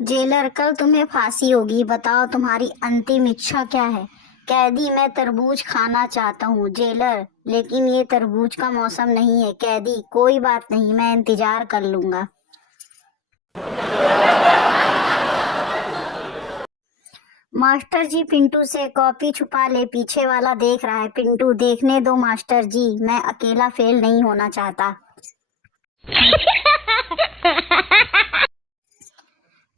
Jailer, कल तुम्हें फांसी होगी। बताओ तुम्हारी अंतिम इच्छा क्या है? कैदी, मैं तरबूज खाना चाहता हूँ। जेलर, लेकिन ये तरबूज का मौसम नहीं है। कैदी, कोई बात नहीं, मैं इंतजार कर लूंगा। मास्टर जी, पिंटू से कॉपी छुपा ले, पीछे वाला देख रहा है। पिंटू, देखने दो मास्टर जी, मैं अकेला फेल नहीं होना चाहता।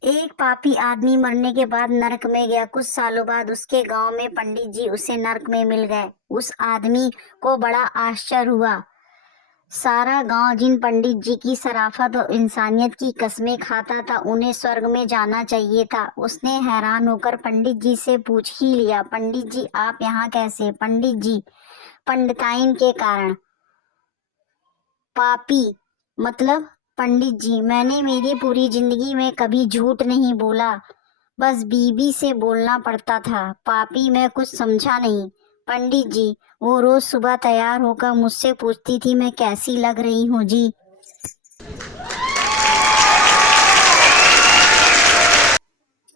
एक पापी आदमी मरने के बाद नरक में गया। कुछ सालों बाद उसके गांव में पंडित जी उसे नरक में मिल गए। उस आदमी को बड़ा आश्चर्य हुआ। सारा गांव जिन पंडित जी की शराफत और इंसानियत की कस्में खाता था, उन्हें स्वर्ग में जाना चाहिए था। उसने हैरान होकर पंडित जी से पूछ ही लिया, पंडित जी आप यहाँ कैसे? पंडित जी, पंडिताइन के कारण। पापी मतलब? पंडित जी, मैंने मेरी पूरी जिंदगी में कभी झूठ नहीं बोला, बस बीबी से बोलना पड़ता था। पापी, मैं कुछ समझा नहीं। पंडित जी, वो रोज सुबह तैयार होकर मुझसे पूछती थी मैं कैसी लग रही हूँ जी।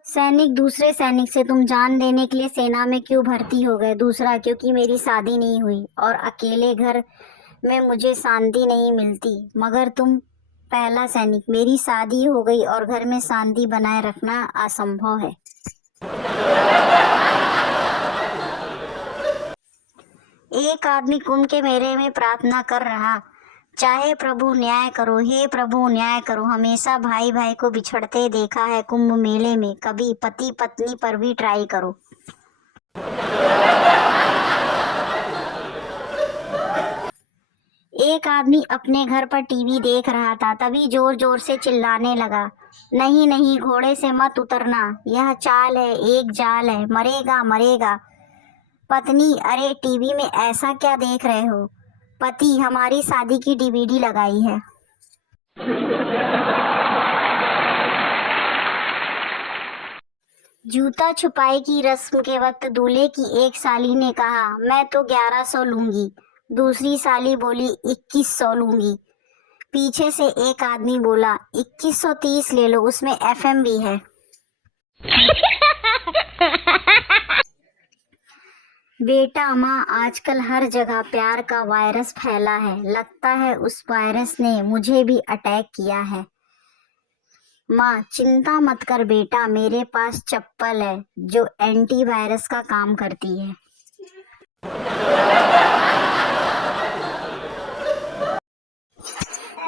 सैनिक, दूसरे सैनिक से तुम जान देने के लिए सेना में क्यों भर्ती हो गए? दूसरा, क्योंकि मेरी शादी नहीं हुई और अकेले घर में मुझे शांति नहीं मिलती। मगर तुम? पहला सैनिक, मेरी शादी हो गई और घर में शांति बनाए रखना असंभव है। एक आदमी कुंभ के मेले में प्रार्थना कर रहा, चाहे प्रभु न्याय करो, हे प्रभु न्याय करो। हमेशा भाई भाई को बिछड़ते देखा है कुंभ मेले में, कभी पति पत्नी पर भी ट्राई करो। एक आदमी अपने घर पर टीवी देख रहा था, तभी जोर जोर से चिल्लाने लगा, नहीं नहीं, घोड़े से मत उतरना, यह चाल है, एक जाल है, मरेगा मरेगा। पत्नी, अरे टीवी में ऐसा क्या देख रहे हो? पति, हमारी शादी की डीवीडी लगाई है। जूता छुपाई की रस्म के वक्त दूल्हे की एक साली ने कहा, मैं तो 1100 लूंगी। दूसरी साली बोली, 2100 लूंगी। पीछे से एक आदमी बोला, 2130 ले लो, उसमें एफएम भी है। बेटा, माँ, आजकल हर जगह प्यार का वायरस फैला है। लगता है उस वायरस ने मुझे भी अटैक किया है। माँ, चिंता मत कर बेटा, मेरे पास चप्पल है जो एंटीवायरस का काम करती है।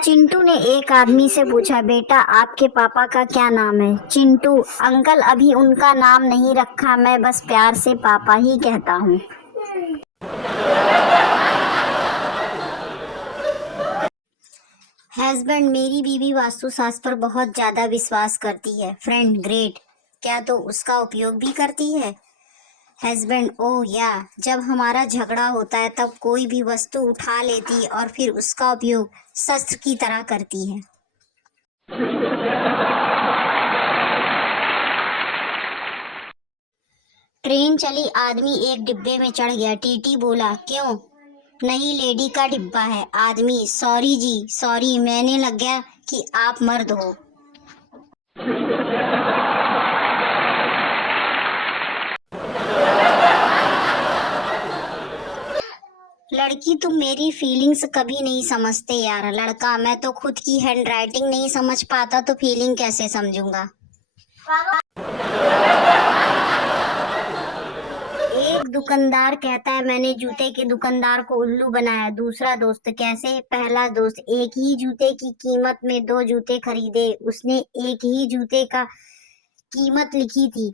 चिंटू ने एक आदमी से पूछा, बेटा आपके पापा का क्या नाम है? चिंटू, अंकल अभी उनका नाम नहीं रखा, मैं बस प्यार से पापा ही कहता हूँ। हस्बैंड, मेरी बीवी वास्तुशास्त्र पर बहुत ज्यादा विश्वास करती है। फ्रेंड, ग्रेट, क्या तो उसका उपयोग भी करती है? हस्बैंड, ओह या, जब हमारा झगड़ा होता है तब कोई भी वस्तु उठा लेती है और फिर उसका उपयोग शस्त्र की तरह करती है। ट्रेन चली, आदमी एक डिब्बे में चढ़ गया। टीटी बोला, क्यों? नहीं, लेडी का डिब्बा है। आदमी, सॉरी जी सॉरी, मैंने लग गया कि आप मर्द हो। लड़की, तुम मेरी फीलिंग्स कभी नहीं समझते यार। लड़का, मैं तो खुद की हैंडराइटिंग नहीं समझ पाता तो फीलिंग कैसे समझूंगा। एक दुकानदार कहता है, मैंने जूते के दुकानदार को उल्लू बनाया। दूसरा दोस्त, कैसे? पहला दोस्त, एक ही जूते की कीमत में दो जूते खरीदे, उसने एक ही जूते का कीमत लिखी थी।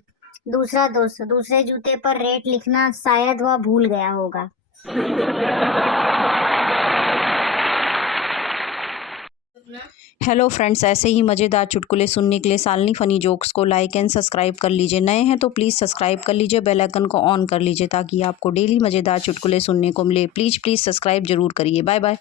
दूसरा दोस्त, दूसरे जूते पर रेट लिखना शायद वह भूल गया होगा। हेलो फ्रेंड्स, ऐसे ही मज़ेदार चुटकुले सुनने के लिए शालिनी फ़नी जोक्स को लाइक एंड सब्सक्राइब कर लीजिए। नए हैं तो प्लीज़ सब्सक्राइब कर लीजिए, बेल आइकन को ऑन कर लीजिए ताकि आपको डेली मज़ेदार चुटकुले सुनने को मिले। प्लीज़ सब्सक्राइब ज़रूर करिए। Bye bye.